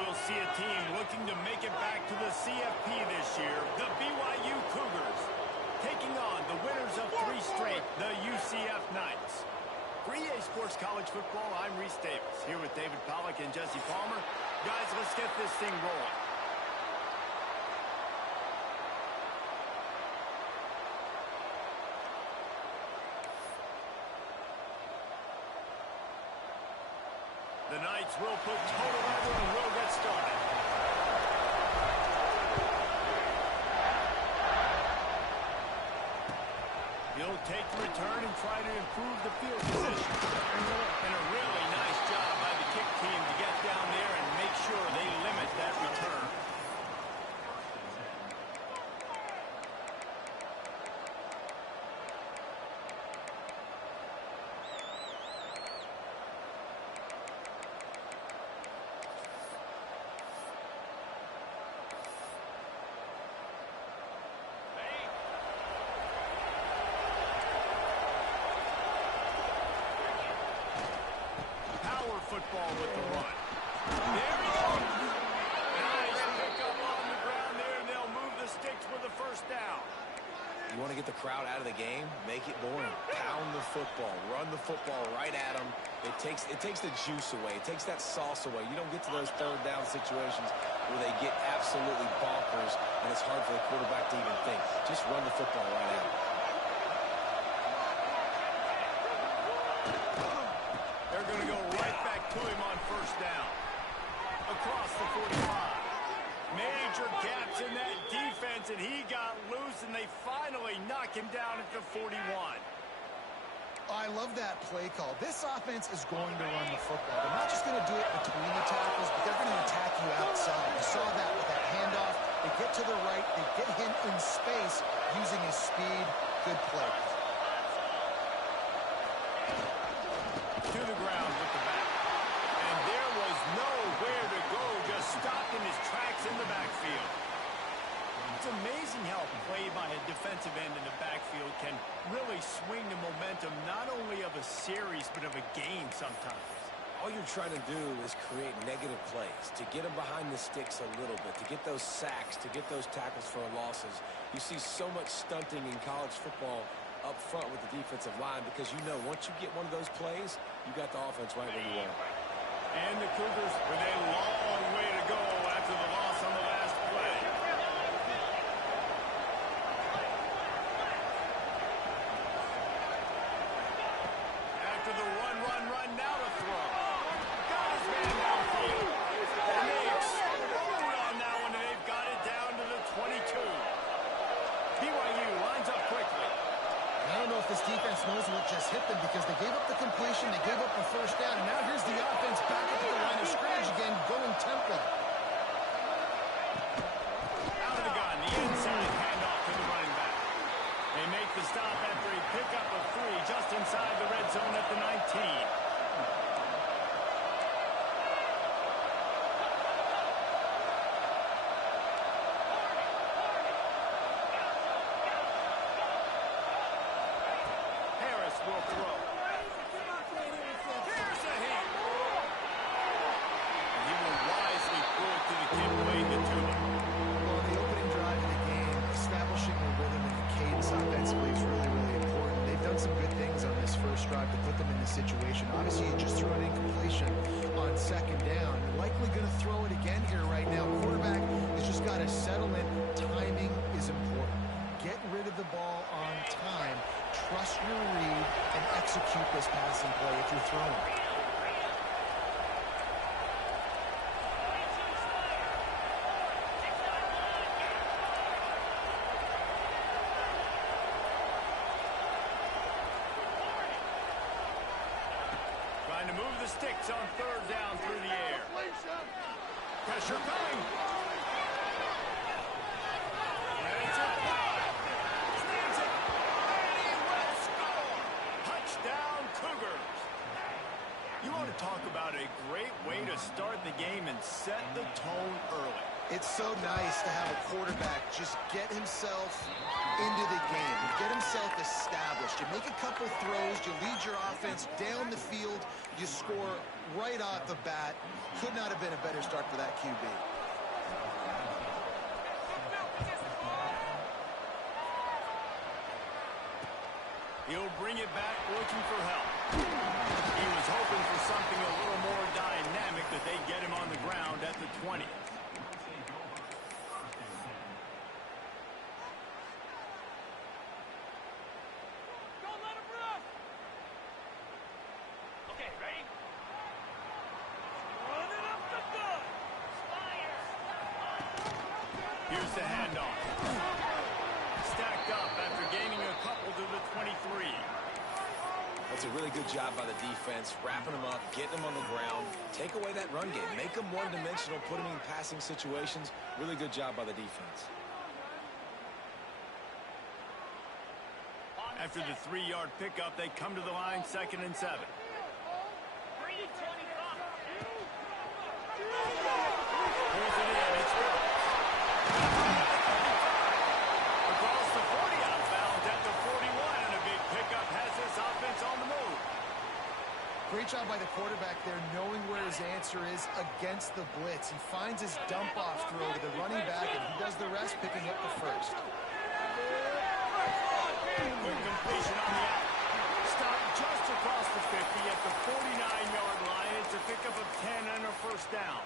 we'll see a team looking to make it back to the CFP this year, the BYU Cougars, taking on the winners of 3 straight, the UCF Knights. For EA Sports College Football, I'm Reese Davis, here with David Pollack and Jesse Palmer. Guys, let's get this thing rolling. The Knights will put total level and will get started. He'll take the return and try to improve the field position. And a really nice job by the kick team to get down there and make sure they limit that return. Football with the run. There he goes. Nice pickup on the ground there, and they'll move the sticks for the first down. You want to get the crowd out of the game? Make it boring. Pound the football. Run the football right at them. It takes the juice away. It takes that sauce away. You don't get to those third down situations where they get absolutely bonkers, and it's hard for the quarterback to even think. Just run the football right at them. They're going to go right back to him on first down. Across the 45. Major gaps in that defense, and he got loose, and they finally knock him down at the 41. I love that play call. This offense is going to run the football. They're not just going to do it between the tackles, but they're going to attack you outside. You saw that with that handoff. They get to the right. They get him in space using his speed. Good play. To the ground with the back. And there was nowhere to go, just stopped in his tracks in the backfield. It's amazing how a play by a defensive end in the backfield can really swing the momentum not only of a series but of a game sometimes. All you're trying to do is create negative plays, to get them behind the sticks a little bit, to get those sacks, to get those tackles for losses. You see so much stunting in college football up front with the defensive line because you know once you get one of those plays, you got the offense right where you want. And the Cougars with a long way to go after the loss on the last play. After the run, now to throw. Got his man downfield. And they explode on that one, and they've got it down to the 22. BYU lines up quickly. I don't know if this defense knows what just hit them because they gave up the completion, they gave up the first down, and now here's the offense back up at the line of scrimmage again, going tempo. Out of the gun, the inside handoff to the running back. They make the stop after a pickup of 3 just inside the red zone at the 19. Will throw. Here's a hit. And he will wisely throw it to the kid playing the tuba. Well, the opening drive of the game, establishing the rhythm and the cadence offensively is really, really important. They've done some good things on this first drive to put them in this situation. Obviously, you just threw an incompletion on second down. You're likely going to throw it again here right now. Quarterback has just got to settle in. Timing is important. Get rid of the ball on time. Trust your read and execute this passing play if you're throwing. Trying to move the sticks on third down through the air. Pressure coming. You want to talk about a great way to start the game and set the tone early. It's so nice to have a quarterback just get himself into the game, get himself established. You make a couple throws, you lead your offense down the field, you score right off the bat. Could not have been a better start for that QB. He'll bring it back looking for help. He was hoping for something a little more dynamic, that they get him on the ground at the 20. Here's the handoff. Stacked up after gaining a couple to the 23. That's a really good job by the defense, wrapping them up, getting them on the ground. Take away that run game. Make them one-dimensional, put them in passing situations. Really good job by the defense. After the 3-yard pickup, they come to the line, 2nd and 7. Pulls it in. It's good. Across the 40 out of bounds at the 41, and a big pickup has this offense on the move. Great job by the quarterback there, knowing where his answer is against the blitz. He finds his dump-off throw to the running back, and he does the rest, picking up the first. Good completion on the out. Stop just across the 50 at the 49-yard line. It's a pickup of 10 and a first down.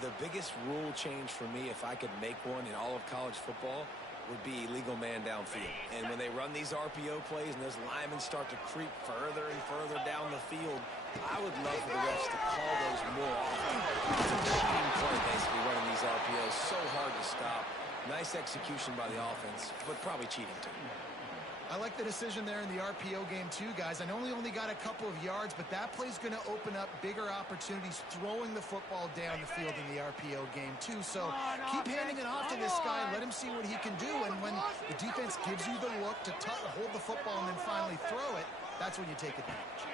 The biggest rule change for me, if I could make one in all of college football, would be illegal man downfield. And when they run these RPO plays and those linemen start to creep further and further down the field, I would love for the refs to call those more often. It's a cheating play, basically, running these RPOs. So hard to stop. Nice execution by the offense, but probably cheating too. I like the decision there in the RPO game too, guys. I know he only got a couple of yards, but that play's going to open up bigger opportunities throwing the football down the field in the RPO game too. So keep handing it off to this guy and let him see what he can do. And when the defense gives you the look to hold the football and then finally throw it, that's when you take advantage.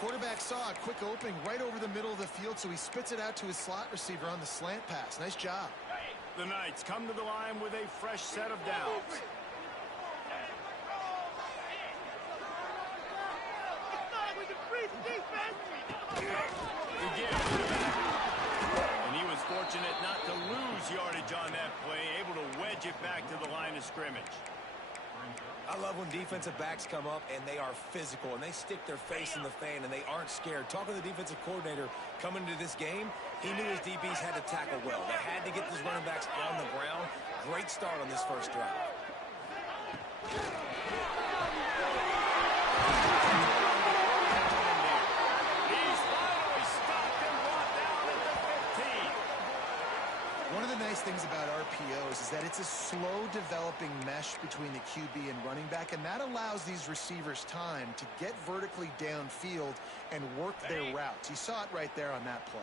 Quarterback saw a quick opening right over the middle of the field, so he spits it out to his slot receiver on the slant pass. Nice job. The Knights come to the line with a fresh set of downs. Again, and he was fortunate not to lose yardage on that play, able to wedge it back to the line of scrimmage. I love when defensive backs come up and they are physical and they stick their face in the fan and they aren't scared. Talking to the defensive coordinator coming into this game, he knew his DBs had to tackle well. They had to get those running backs on the ground. Great start on this first drive. He's finally stopped and brought down at the 15. One of the nice things about RPOs is that it's a slow developing mesh between the QB and running back, and that allows these receivers time to get vertically downfield and work their routes. You saw it right there on that play.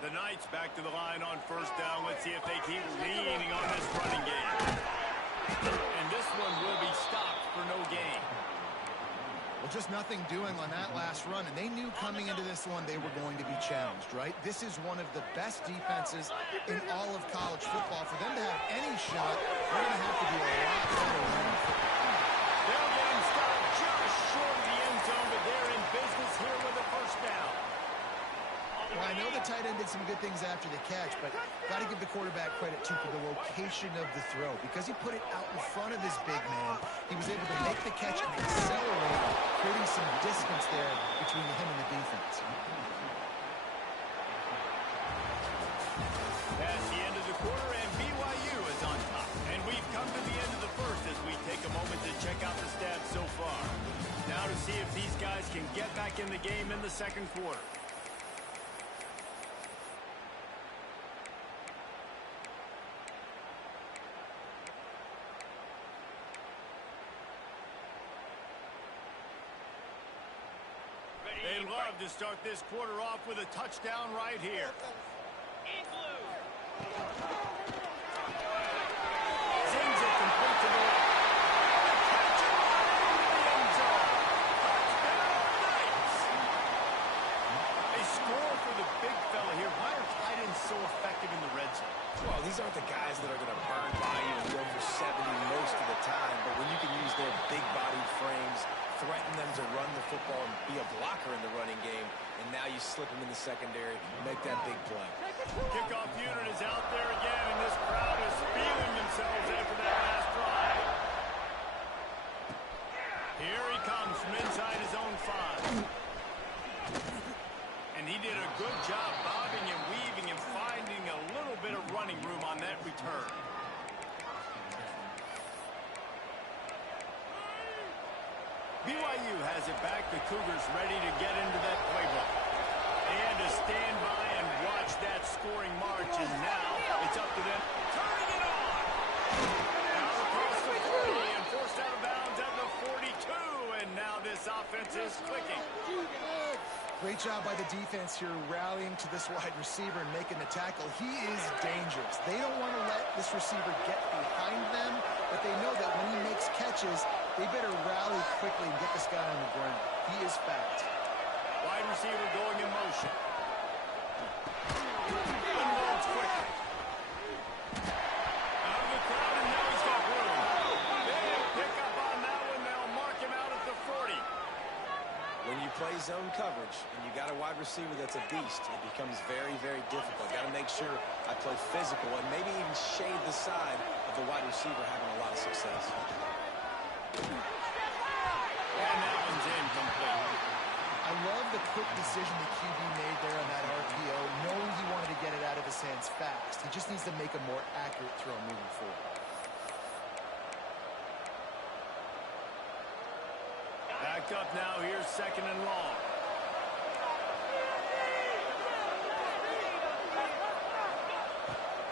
The Knights back to the line on first down. Let's see if they keep leaning on this running game. And this one will be stopped for no gain. Well, just nothing doing on that last run, and they knew coming into this one they were going to be challenged, right? This is one of the best defenses in all of college football. For them to have any shot, they're going to have to do a lot better running football. They'll get him stopped just short of the end zone, but they're in business here with a first down. Well, I know the tight end did some good things after the catch, but got to give the quarterback credit, too, for the location of the throw. Because he put it out in front of his big man, he was able to make the catch and accelerate, creating some distance there between him and the defense. That's the end of the quarter, and BYU is on top. And we've come to the end of the first as we take a moment to check out the stats so far. Now to see if these guys can get back in the game in the second quarter. They'd love to start this quarter off with a touchdown right here. Sings it complete to the right. Catch it secondary, make that big play. Kickoff unit is out there again, and this crowd is feeling themselves after that last drive. Here he comes from inside his own 5. And he did a good job bobbing and weaving and finding a little bit of running room on that return. BYU has it back. The Cougars ready to get into that playbook. And to stand by and watch that scoring march. And now it's up to them. Turning it on! Out across the 40 and forced out of bounds at the 42. And now this offense is clicking. Great job by the defense here rallying to this wide receiver and making the tackle. He is dangerous. They don't want to let this receiver get behind them, but they know that when he makes catches, they better rally quickly and get this guy on the ground. He is fast. Wide receiver going in motion. Unloads quickly. Out of the crowd, and now he's got room. Big pick up on that one. They'll mark him out at the 40. When you play zone coverage and you got a wide receiver that's a beast, it becomes very, very difficult. Got to make sure I play physical and maybe even shade the side of the wide receiver having a lot of success. And that one's incomplete. I love the quick decision the QB made there on that RPO, knowing he wanted to get it out of his hands fast. He just needs to make a more accurate throw moving forward. Back up now. Here's 2nd and long.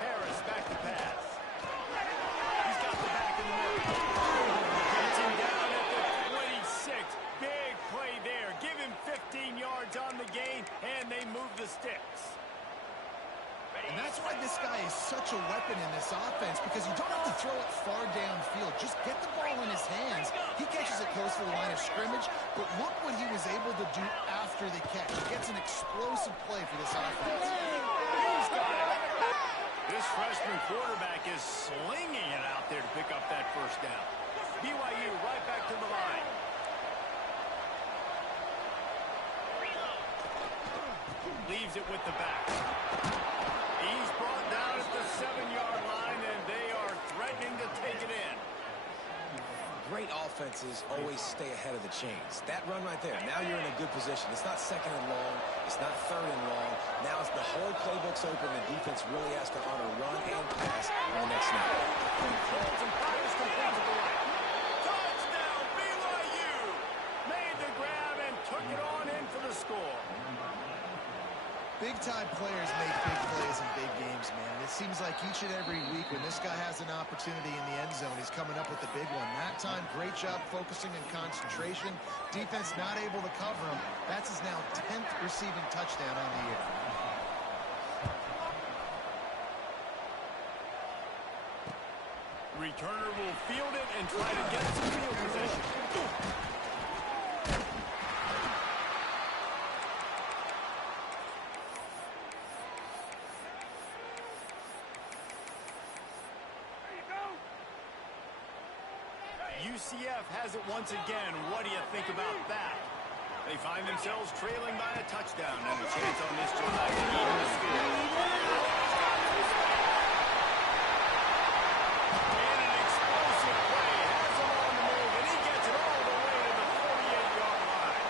Harris back to pass. He's got the back in the middle. Gets him down at the 26. Big play there. Give him 15 yards on the gain, and they move the sticks. And that's why this guy is such a weapon in this offense, because you don't have to throw it far downfield. Just get the ball in his hands. He catches it close to the line of scrimmage, but look what he was able to do after the catch. He gets an explosive play for this offense. He's got it. This freshman quarterback is slinging it out there to pick up that first down. BYU right back to the line. Leaves it with the back. He's brought down at the 7-yard line, and they are threatening to take it in. Great offenses always stay ahead of the chains. That run right there, now you're in a good position. It's not 2nd and long. It's not 3rd and long. Now it's the whole playbook's open. The defense really has to honor run and pass on the next snap. Controls and fires complete to the right. Touchdown, BYU! Made the grab and took it on in for the score. Big-time players make big plays in big games, man. It seems like each and every week when this guy has an opportunity in the end zone, he's coming up with the big one. That time, great job focusing and concentration. Defense not able to cover him. That's his now 10th receiving touchdown on the year. Returner will field it and try to get some field position. UCF has it once again. What do you think about that? They find themselves trailing by a touchdown and a chance on this drive to even the score. And an explosive play has him on the move, and he gets it all the way to the 48-yard line.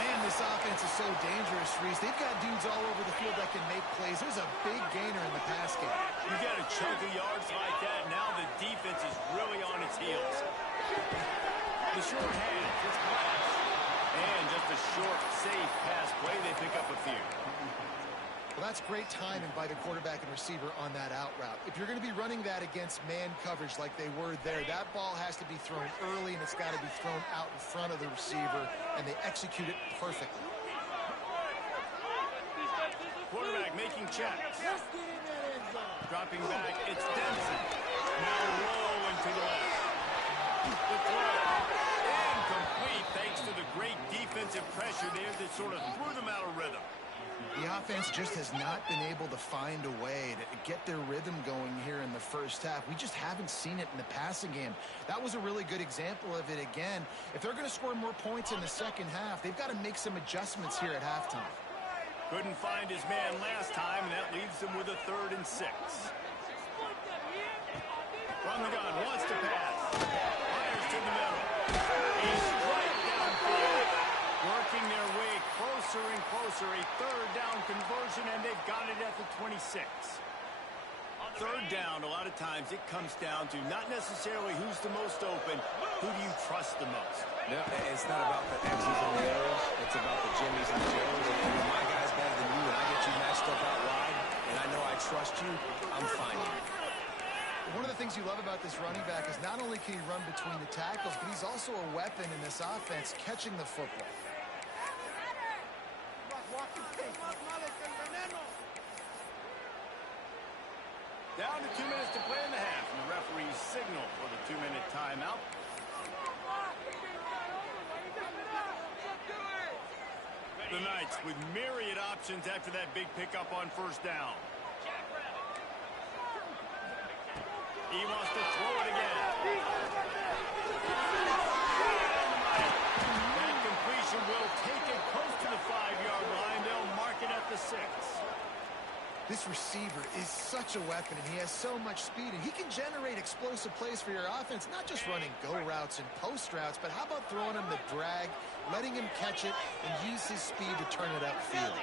Man, this offense is so dangerous, Reese. They've got dudes all over the field that can make plays. There's a big gainer in the pass game. You get a chunk of yards like that, now the defense is really on its heels. The short hand, it's Glass. And just a short, safe pass play, they pick up a few. Well, that's great timing by the quarterback and receiver on that out route. If you're going to be running that against man coverage like they were there, that ball has to be thrown early, and it's got to be thrown out in front of the receiver, and they execute it perfectly. Quarterback making checks. Dropping back, it's Denson. Now rolling to the left. The throw. Incomplete thanks to the great defensive pressure there that sort of threw them out of rhythm. The offense just has not been able to find a way to get their rhythm going here in the first half. We just haven't seen it in the passing game. That was a really good example of it again. If they're going to score more points in the second half, they've got to make some adjustments here at halftime. Couldn't find his man last time, and that leaves him with a 3rd and 6. From the gun, wants to pass. Fires to the middle. He's right downfield. Working their way closer and closer. A 3rd down conversion, and they've got it at the 26. 3rd down, a lot of times it comes down to not necessarily who's the most open, who do you trust the most? No, it's not about the X's and the O's. It's about the Jimmys and Joes. And when my guy's better than you and I get you matched up out wide, and I know I trust you, I'm fine. One of the things you love about this running back is not only can he run between the tackles, but he's also a weapon in this offense catching the football. Down to 2 minutes to play in the half, and the referee's signal for the 2-minute timeout. The Knights with myriad options after that big pickup on 1st down. He wants to throw it again. That completion will take it close to the 5-yard line. They'll mark it at the 6. This receiver is such a weapon, and he has so much speed, and he can generate explosive plays for your offense, not just running go routes and post routes, but how about throwing him the drag, letting him catch it, and use his speed to turn it upfield.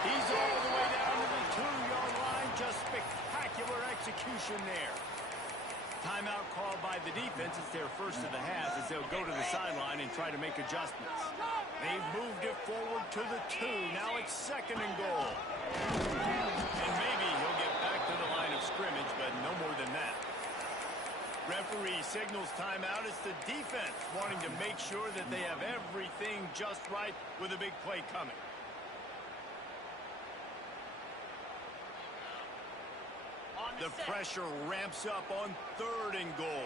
He's all the way down to the 2-yard line. Just spectacular execution there. Timeout called by the defense. It's their first of the half as they'll go to the sideline and try to make adjustments. They've moved it forward to the 2. Now it's 2nd and goal. And maybe he'll get back to the line of scrimmage, but no more than that. Referee signals timeout. It's the defense wanting to make sure that they have everything just right with a big play coming. The pressure ramps up on 3rd and goal.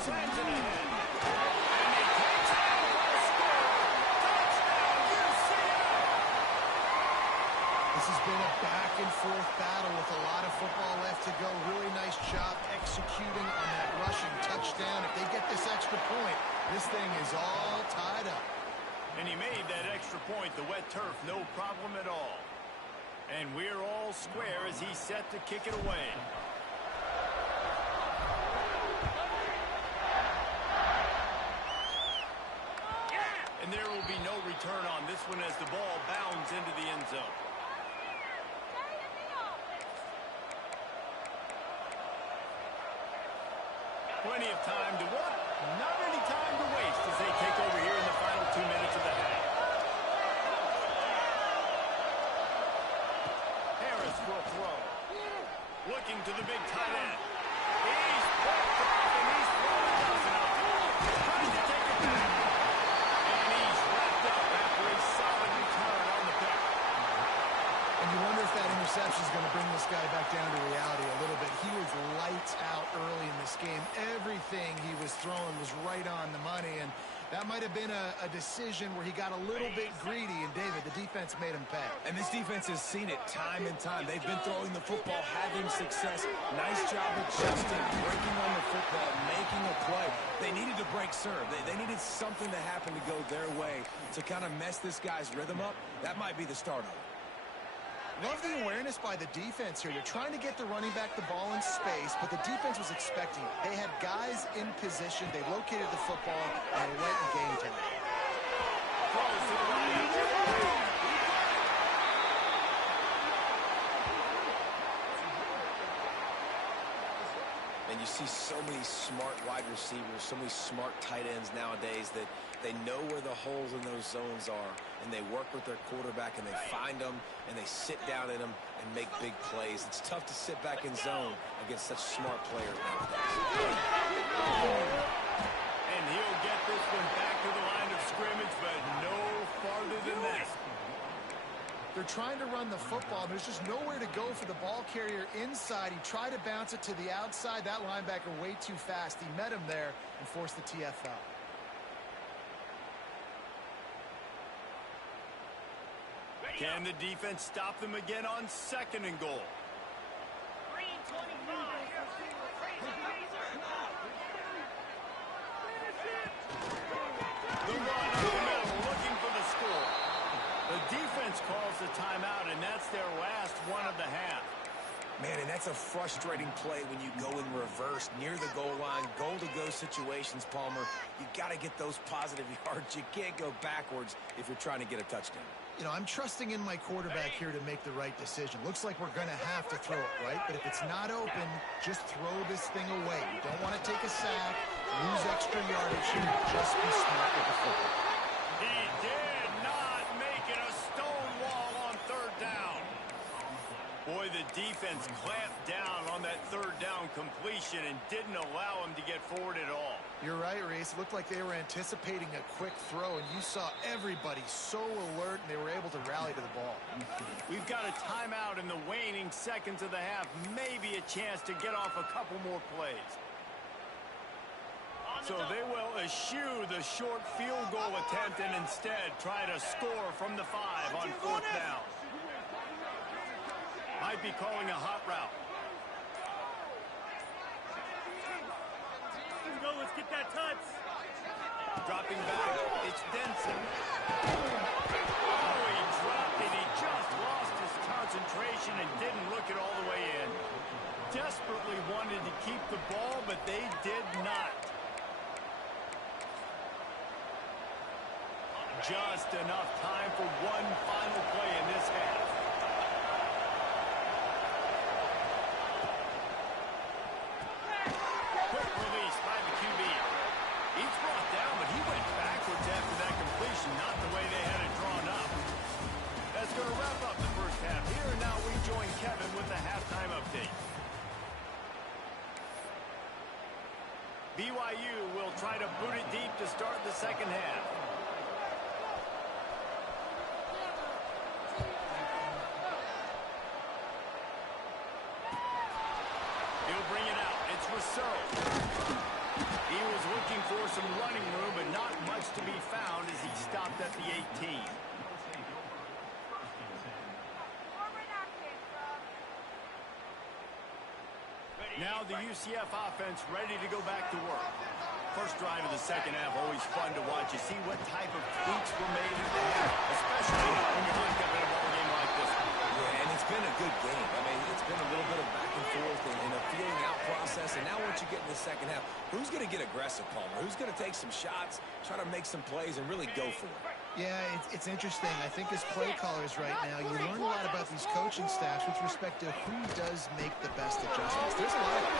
Sends it ahead. And they catch it for a score. Touchdown, UCF! This has been a back-and-forth battle with a lot of football left to go. Really nice job executing on that rushing touchdown. If they get this extra point, this thing is all tied up. And he made that extra point, the wet turf, no problem at all. And we're all square as he's set to kick it away. And there will be no return on this one as the ball bounds into the end zone. Plenty of time to work, not any time to waste as they take over here in the final 2 minutes of the half. Harris will throw. Looking to the big tight end. He's picked off and he's thrown close enough. Trying to take it back. And he's wrapped up after a solid return on the pick. And you wonder if that interception is going to bring this guy back down to reality a little bit. He was lights out early in this game. Everything he was throwing was right on the money, and that might have been a decision where he got a little bit greedy, and David, the defense made him pay. And this defense has seen it time and time. They've been throwing the football, having success. Nice job adjusting, breaking on the football, making a play. They needed to break serve. They needed something to happen to go their way to kind of mess this guy's rhythm up. That might be the start of it. Love the awareness by the defense here. They're trying to get the running back the ball in space, but the defense was expecting it. They had guys in position. They located the football, and they went and game time. Throws to the right. And you see so many smart wide receivers, so many smart tight ends nowadays that they know where the holes in those zones are, and they work with their quarterback, and they find them, and they sit down in them and make big plays. It's tough to sit back in zone against such smart players nowadays. And he'll get this one back to the line of scrimmage, but no farther than that. They're trying to run the football. There's just nowhere to go for the ball carrier inside. He tried to bounce it to the outside. That linebacker way too fast. He met him there and forced the TFL. Can the defense stop them again on 2nd and goal? The defense calls the timeout, and that's their last one of the half. Man, and that's a frustrating play when you go in reverse near the goal line, goal-to-go situations, Palmer. You got to get those positive yards. You can't go backwards if you're trying to get a touchdown. You know, I'm trusting in my quarterback here to make the right decision. Looks like we're going to have to throw it, right? But if it's not open, just throw this thing away. You don't want to take a sack, lose extra yardage here. Just be smart with the football. He did not make it a stone wall on third down. Boy, the defense clamped down on that third down completion and didn't allow him to get forward at all. You're right, Reese. Looked like they were anticipating a quick throw, and you saw everybody so alert, and they were able to rally to the ball. We've got a timeout in the waning seconds of the half. Maybe a chance to get off a couple more plays. So they will eschew the short field goal attempt and instead try to score from the 5 on fourth down. Might be calling a hot route. Let's go, let's get that touch. Dropping back, it's Denson. Oh, he dropped it. He just lost his concentration and didn't look it all the way in. Desperately wanted to keep the ball, but they did not. Just enough time for one final play in this half. Quick release by the QB. He's brought down, but he went backwards after that completion, not the way they had it drawn up. That's going to wrap up the first half. Here and now we join Kevin with the halftime update. BYU will try to boot it deep to start the second half. He'll bring it out. It's Rousseau. He was looking for some running room, but not much to be found as he stopped at the 18. Now the UCF offense ready to go back to work. First drive of the second half, always fun to watch. You see what type of tweaks were made in the half, especially when you're locked up in a ball game like this one. Yeah, and it's been a good game. I mean, it's been a little bit of back and forth and a feeling out process. And now once you get in the second half, who's going to get aggressive, Palmer? Who's going to take some shots, try to make some plays, and really go for it? Yeah, it's interesting. I think as play callers right now, you learn a lot about these coaching staffs with respect to who does make the best adjustments. There's a lot of...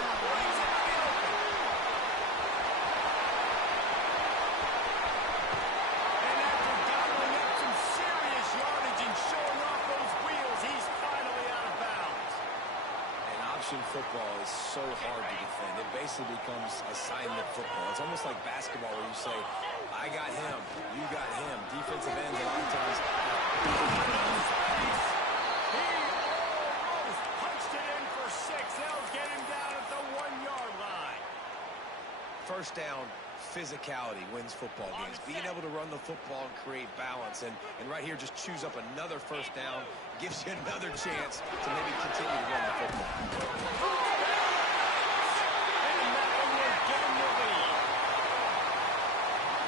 And after gobbling up some serious yardage and showing off those wheels, he's finally out of bounds. And option football is so hard to defend. It basically becomes assignment football. It's almost like basketball where you say, I got him, you got him. Defensive ends a lot of times. He almost punched it in for 6. They'll get him down at the 1-yard line. First down, physicality wins football games. Being able to run the football and create balance. And right here, just choose up another first down. Gives you another chance to maybe continue to run the football. And that one will give him the lead.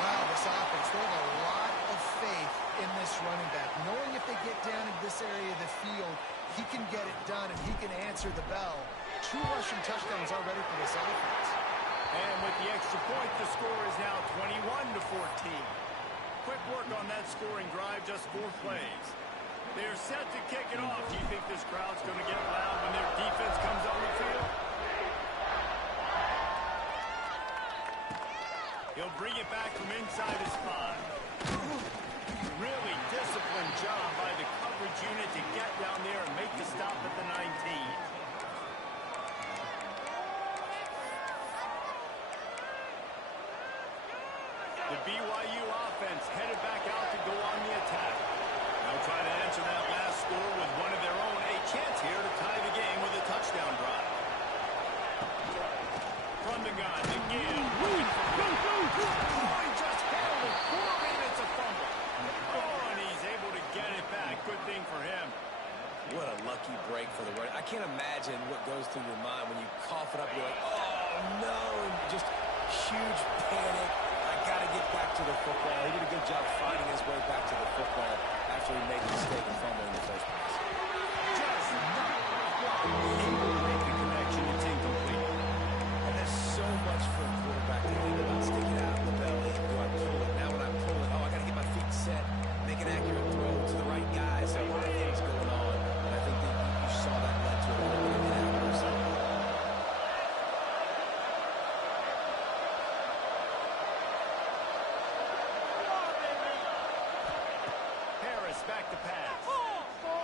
Wow, this offense, they have a lot of faith in this running back. Knowing if they get down in this area of the field, he can get it done and he can answer the bell. 2 rushing touchdowns already for this offense. And with the extra point, the score is now 21-14. Quick work on that scoring drive, just 4 plays. They're set to kick it off. Do you think this crowd's going to get loud when their defense comes on the field? He'll bring it back from inside his 5. Really disciplined job by the coverage unit to get down there and make the stop at the 19. The BYU offense headed back out to go on the attack. They'll try to answer that last score with one of their own. A chance here to tie the game with a touchdown drive. From the gun, the give. Oh, he just held it. 4 minutes of fumble. Oh, and he's able to get it back. Good thing for him. What a lucky break for the running. I can't imagine what goes through your mind when you cough it up. You're like, oh, no, and just huge panic. I got to get back to the football. He did a good job finding his way back to the football after after he made the mistake of fumbling in the first place. Just not able to make the connection. It's incomplete. And there's so much for a quarterback to think about. Stick it out in the belly. Do I pull it? Now when I pull it, oh, I got to get my feet set. Make an accurate throw to the right guy. So a lot of things going on. And I think that you saw that led to a little bit of inaccuracy. Harris back to pass.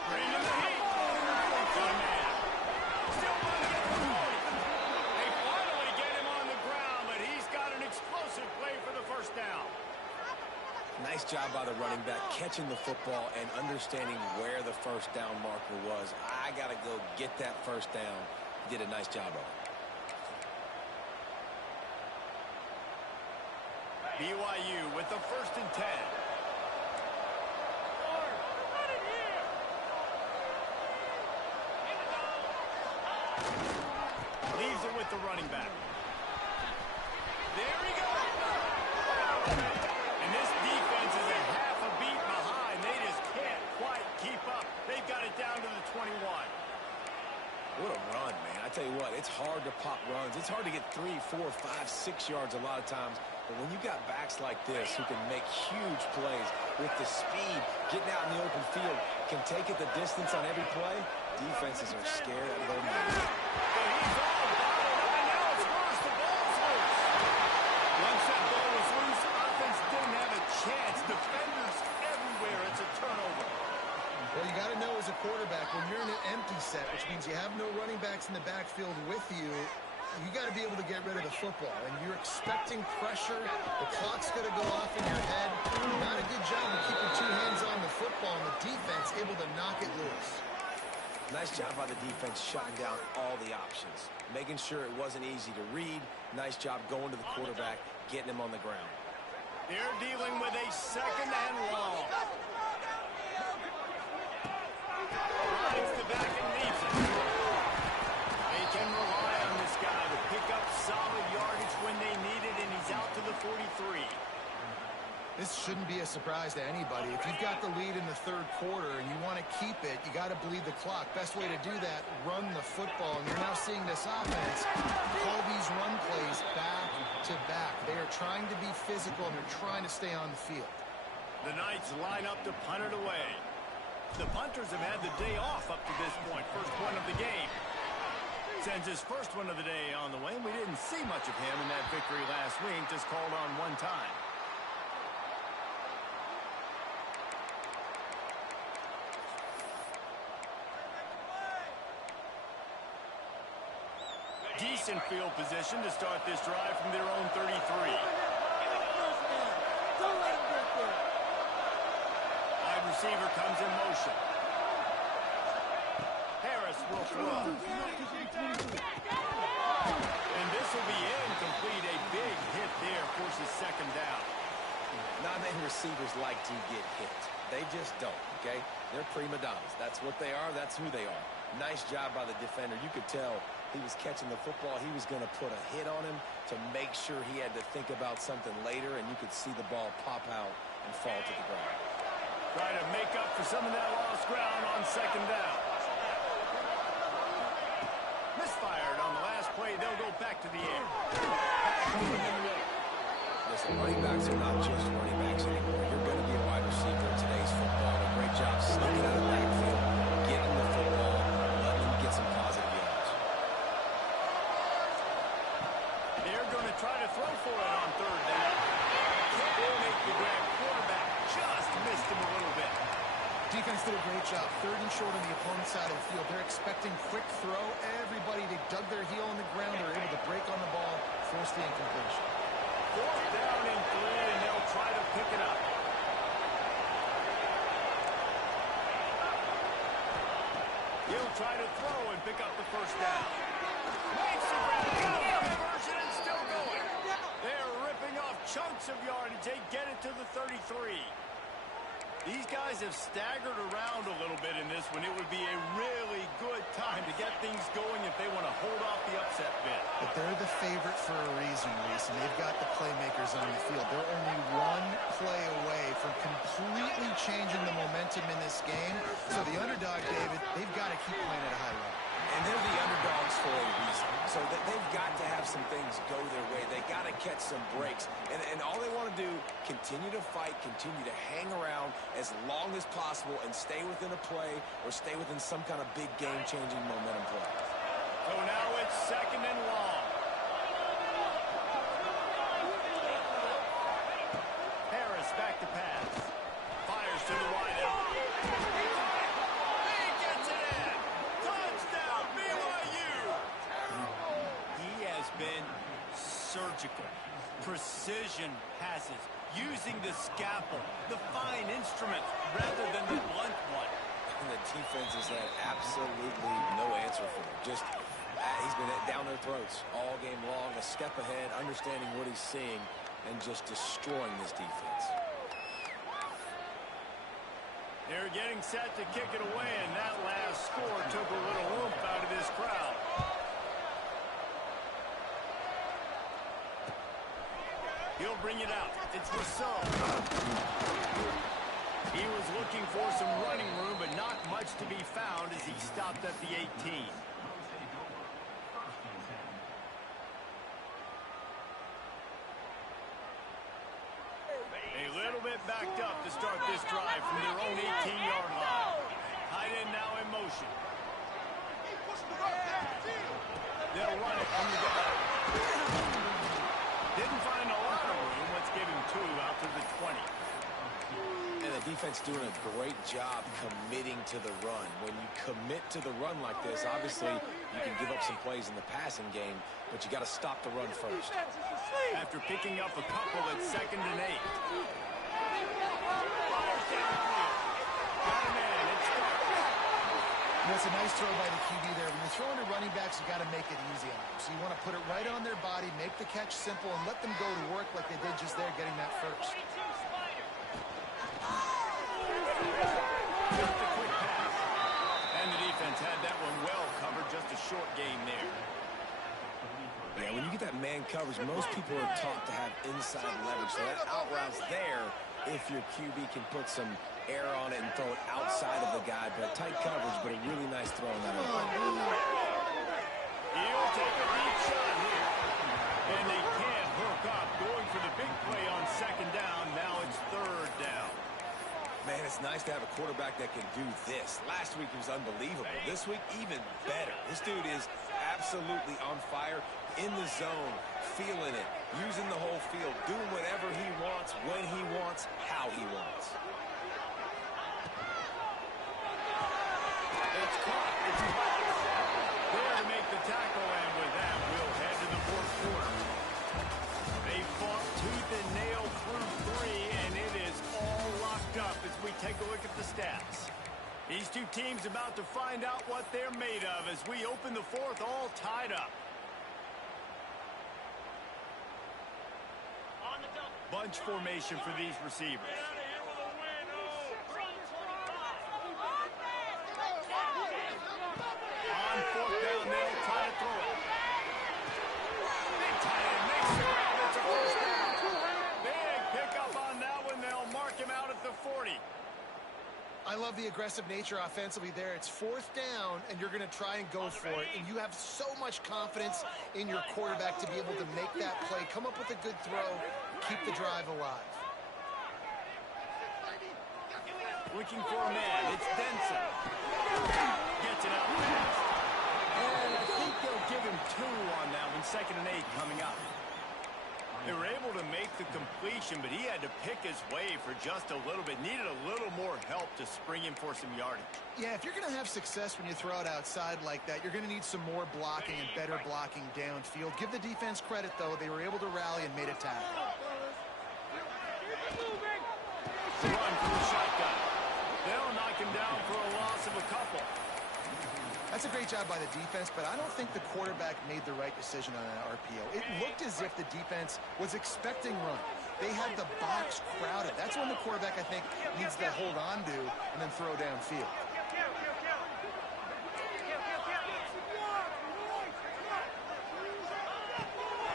Bring him the heat. Good man. Still want to get the point. They finally get him on the ground, but he's got an explosive play for the first down. Nice job by the running back catching the football and understanding where the first down marker was. I got to go get that first down. He did a nice job of it. BYU with the 1st and 10. Leaves it with the running back. There he goes. And this defense is a half a beat behind. They just can't quite keep up. They've got it down to the 21. What a run, man. I tell you what, it's hard to pop runs. It's hard to get 3, 4, 5, 6 yards a lot of times. But when you got backs like this who can make huge plays with the speed, getting out in the open field, can take it the distance on every play, defenses are scared out of their minds. And he's all bottled up, and now it's worse. The ball's loose. Once that ball was loose, offense didn't have a chance. Defenders everywhere. It's a turnover. Well, you got to know as a quarterback, when you're in an empty set, which means you have no running backs in the backfield with you, you got to be able to get rid of the football. And you're expecting pressure. The clock's going to go off in your head. Not a good job of keeping 2 hands on the football, and the defense able to knock it loose. Nice job by the defense shutting down all the options, making sure it wasn't easy to read. Nice job going to the quarterback, getting him on the ground. They're dealing with a 2nd and long. Rides the back and leaves it. They can rely on this guy to pick up solid yardage when they need it, and he's out to the 43. This shouldn't be a surprise to anybody. If you've got the lead in the 3rd quarter and you want to keep it, you got to bleed the clock. Best way to do that, run the football. And you're now seeing this offense call these run plays back to back. They are trying to be physical, and they're trying to stay on the field. The Knights line up to punt it away. The punters have had the day off up to this point. First one of the game. Sends his first one of the day on the way. We didn't see much of him in that victory last week. Just called on one time. Decent field position to start this drive from their own 33. Wide receiver comes in motion. Harris will throw. And this will be incomplete. A big hit there forces 2nd down. Not many receivers like to get hit. They just don't, okay? They're prima donnas. That's what they are. That's who they are. Nice job by the defender. You could tell he was catching the football. He was going to put a hit on him to make sure he had to think about something later, and you could see the ball pop out and fall to the ground. Try to make up for some of that lost ground on 2nd down. Misfired on the last play. They'll go back to the air. Listen, running backs are not just running backs anymore. You're going to be a wide receiver in today's football. A great job sneaking out of the backfield, getting the football, letting them get some positive yards. They're going to try to throw for it on 3rd down. Can't make the grab. Quarterback just missed him a little bit. Defense did a great job. 3rd and short on the opponent's side of the field. They're expecting quick throw. Everybody, they dug their heel on the ground. They're able to break on the ball, force the incompletion. 4th down and 3, and they'll try to pick it up. He'll try to throw and pick up the 1st down. Makes the grab. Conversion and still going. They're ripping off chunks of yardage. They get it to the 33. These guys have staggered around a little bit in this one. It would be a really good time to get things going if they want to hold off the upset bid. But they're the favorite for a reason, Reese, and they've got the playmakers on the field. They're only one play away from completely changing the momentum in this game. So the underdog, David, they've got to keep playing at a high level. And they're the underdogs for a reason. So that they've got to have some things go their way. They got to catch some breaks. And all they want to do, continue to fight, continue to hang around as long as possible and stay within a play or stay within some kind of big game-changing momentum play. So now it's 2nd and long. Harris back to pass. Fires to the wide out. He gets it in. Touchdown, BYU. He has been surgical. Precision passes. Using the scalpel, the fine instrument, rather than the blunt one. And the defense has had absolutely no answer for him. Just, he's been down their throats all game long, a step ahead, understanding what he's seeing, and just destroying this defense. They're getting set to kick it away, and that last score took a little oomph out of this crowd. He'll bring it out. It's Rousseau. He was looking for some running room, but not much to be found as he stopped at the 18. A little bit backed up to start this drive from their own 18-yard line. Tight end now in motion. They'll run it from the gut. Didn't find a lot of room. Let's give him 2 out to the 20. And the defense doing a great job committing to the run. When you commit to the run like this, obviously you can give up some plays in the passing game, but you got to stop the run first. After picking up a couple at 2nd and 8. Fires downfield. Got a man. It's Stark. That's a nice throw by the QB there. When you're throwing to running backs, you got to make it easy on them. So you want to put it right on their body, make the catch simple, and let them go to work like they did just there, getting that first. Just a quick pass. And the defense had that one well covered. Just a short gain there. Yeah, when you get that man coverage, most people are taught to have inside leverage. So that out route's there if your QB can put some air on it and throw it outside of the guy. But tight coverage, but a really nice throw on that. He'll take a deep shot here. And they can't hook up. Going for the big play on 2nd down. Now it's 3rd down. Man, it's nice to have a quarterback that can do this. Last week he was unbelievable. This week, even better. This dude is absolutely on fire, in the zone, feeling it, using the whole field, doing whatever he wants, when he wants, how he wants. It's caught. It's there to make the tackle, and with that, we'll head to the 4th quarter. They fought tooth and nail through 3, and it is all locked up as we take a look at the stats. These two teams about to find out what they're made of as we open the 4th all tied up. Bunch formation for these receivers. On 4th down, they'll try to throw it. Big tight end makes the grab. It's a first down. Big pickup on that one. They'll mark him out at the 40. I love the aggressive nature offensively there. It's 4th down, and you're going to try and go for it. And you have so much confidence in your quarterback to be able to make that play, come up with a good throw, keep the drive alive. Looking for a man. It's Denson. Gets it out fast. And I think they'll give him 2 on that one. 2nd and 8 coming up. They were able to make the completion, but he had to pick his way for just a little bit. Needed a little more help to spring him for some yardage. Yeah, if you're going to have success when you throw it outside like that, you're going to need some more blocking and better blocking downfield. Give the defense credit, though. They were able to rally and made a tackle. Run from the shotgun. They'll knock him down for a loss of a couple. That's a great job by the defense, but I don't think the quarterback made the right decision on that RPO. It looked as if the defense was expecting run. they had the box crowded. That's when the quarterback, I think, needs to hold on to and then throw downfield.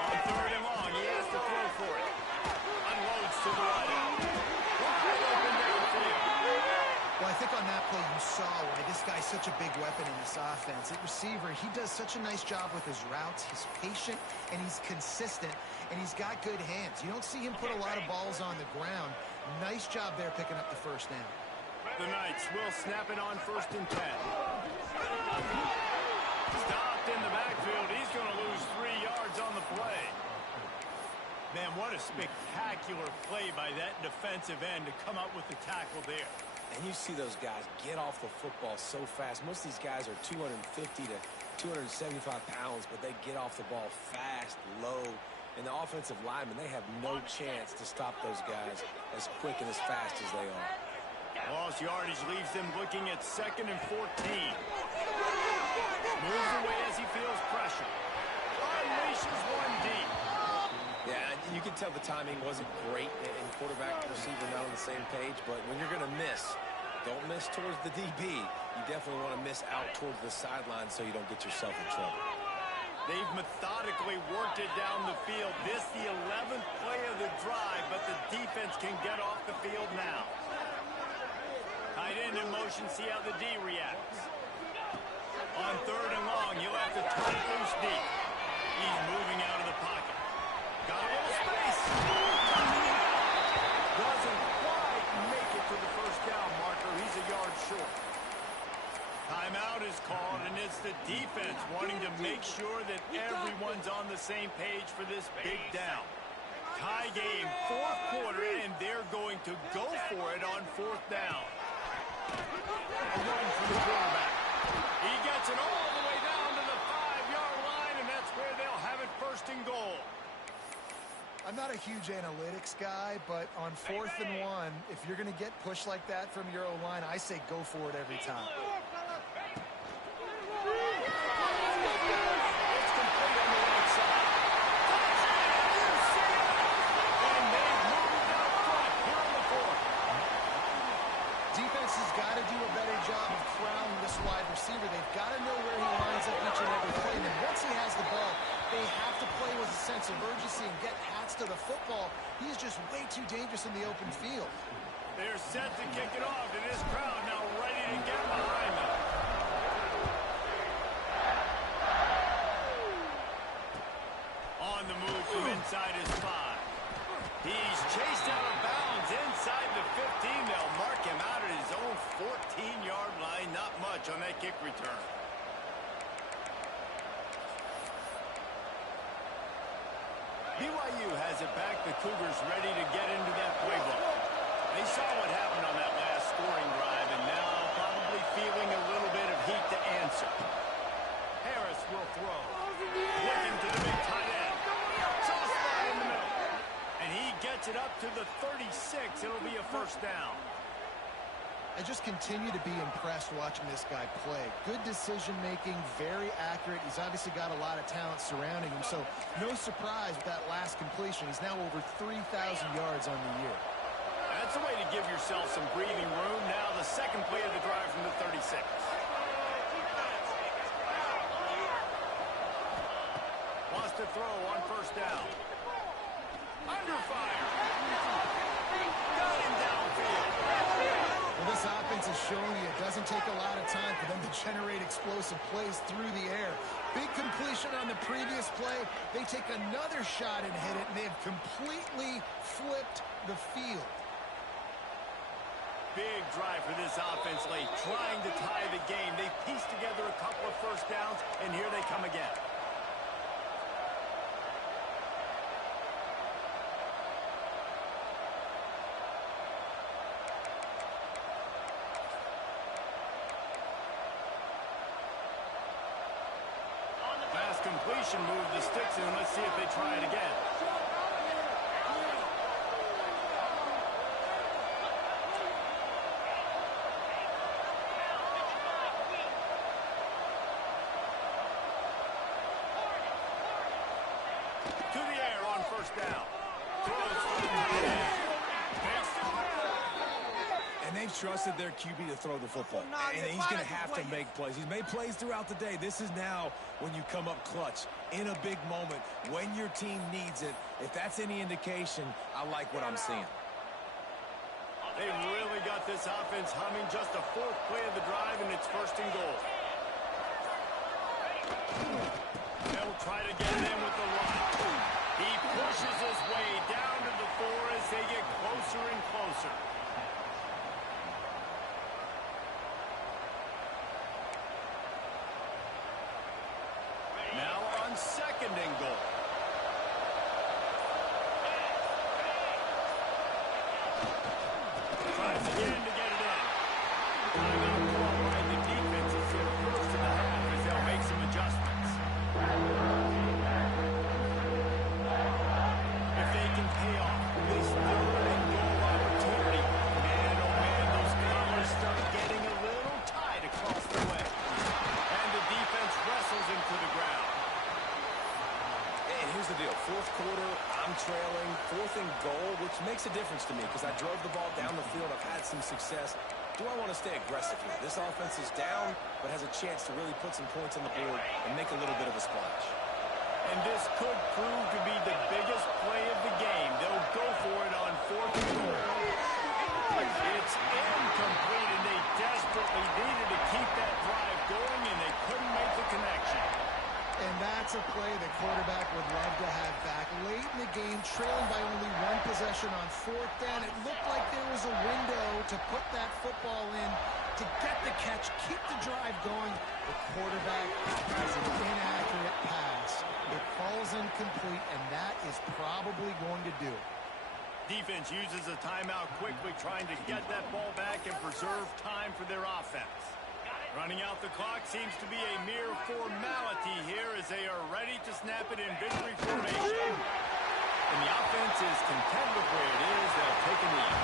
On 3rd and long, he has to throw for it. Unloads to the right out. Wide open downfield. Well, I think on that play you saw why this guy's such a big weapon in this offense. At receiver, he does such a nice job with his routes. He's patient, and he's consistent, and he's got good hands. You don't see him put a lot of balls on the ground. Nice job there picking up the first down. The Knights will snap it on 1st and 10. Stopped in the backfield. He's going to lose 3 yards on the play. Man, what a spectacular play by that defensive end to come up with the tackle there. And you see those guys get off the football so fast. Most of these guys are 250 to 275 pounds, but they get off the ball fast, low. And the offensive linemen, they have no chance to stop those guys as quick and as fast as they are. Lost yardage leaves them looking at 2nd and 14. Moves away as he feels pressure. Unleashes one deep. Yeah, you can tell the timing wasn't great, and quarterback and receiver not on the same page, but when you're going to miss, don't miss towards the DB. You definitely want to miss out towards the sideline so you don't get yourself in trouble. They've methodically worked it down the field. This the 11th play of the drive, but the defense can get off the field now. Tight end in motion, see how the D reacts. On 3rd and long, he'll have to turn it loose deep. He's moving out of the pocket. Got a little space. Doesn't quite make it to the first down marker. He's a yard short. Timeout is called, and it's the defense wanting to make sure that everyone's on the same page for this big down. Tie game, 4th quarter, and they're going to go for it on 4th down. A run from the quarterback. He gets it all the way down to the 5-yard line, and that's where they'll have it 1st and goal. I'm not a huge analytics guy, but on 4th and 1, if you're going to get pushed like that from your O-line, I say go for it every time. It's complete on the right side. And they've moved out front here on the 4th. Defense has got to do a better job of crowding this wide receiver. They've got to know where he lines up each and every play. And then once he has the ball, they have to play with a sense of urgency and get hats to the football. He's just way too dangerous in the open field. They're set to kick it off, and this crowd now ready to get behind them. On the move from inside his 5. He's chased out of bounds inside the 15. They'll mark him out at his own 14-yard line. Not much on that kick return. BYU has it back. The Cougars ready to get into that playbook. They saw what happened on that last scoring drive, and now probably feeling a little bit of heat to answer. Harris will throw. Looking to the big tight end. Soft spot in the middle. And he gets it up to the 36. It'll be a 1st down. I just continue to be impressed watching this guy play. Good decision-making, very accurate. He's obviously got a lot of talent surrounding him, so no surprise with that last completion. He's now over 3,000 yards on the year. That's a way to give yourself some breathing room. Now the 2nd play of the drive from the 36. Wants to throw on 1st down. Under fire. Got him downfield. Well, this offense is showing you it doesn't take a lot of time for them to generate explosive plays through the air. Big completion on the previous play. They take another shot and hit it, and they have completely flipped the field. Big drive for this offense late, trying to tie the game. They pieced together a couple of 1st downs, and here they come again. Fast completion, move the sticks in. Let's see if they try it again. To the air on 1st down. throws for the tight end. And they've trusted their QB to throw the football. And he's going to have to make plays. He's made plays throughout the day. This is now when you come up clutch in a big moment when your team needs it. If that's any indication, I like what I'm seeing. They really got this offense humming. Just a fourth play of the drive, and it's first and goal. They'll try to get it in with the run. He pushes his way down to the 4 as they get closer and closer. Now on second and goal. Tries again to get it in. Tying up well right. The defense is here first in the half as they'll make some adjustments. If they can pay off this third and goal opportunity, man, oh man, those collars start getting a little tight across the way. And the defense wrestles him to the ground. And here's the deal. Fourth quarter, I'm trailing. Fourth and goal, which makes a difference to me because I drove the ball down the field. I've had some success. Do I want to stay aggressive here? This offense is down, but has a chance to really put some points on the board and make a little bit of a splash. And this could prove to be the biggest play of the game. They'll go for it on fourth and goal. It's incomplete, and they desperately needed to keep that drive going, and they couldn't make the connection. And that's a play the quarterback would love to have back. Late in the game, trailing by only one possession on fourth down. It looked like there was a window to put that football in, to get the catch, keep the drive going. The quarterback has an inaccurate pass. It falls incomplete, and that is probably going to do it. Defense uses a timeout quickly, trying to get that ball back and preserve time for their offense. Running out the clock seems to be a mere formality here as they are ready to snap it in victory formation. And the offense is content with where it is. They'll take a knee.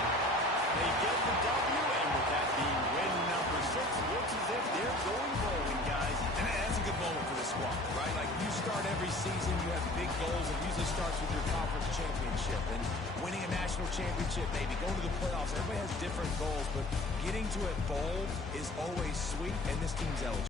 They get the W, and with that being win number 6, looks as if they're going bowling, guys. And that's a good moment for the squad, right? Like, you start every season, you have big goals. It usually starts with your conference championship and winning a national championship, maybe going to the playoffs. Everybody has different goals, but getting to a bowl is always sweet, and this team's eligible.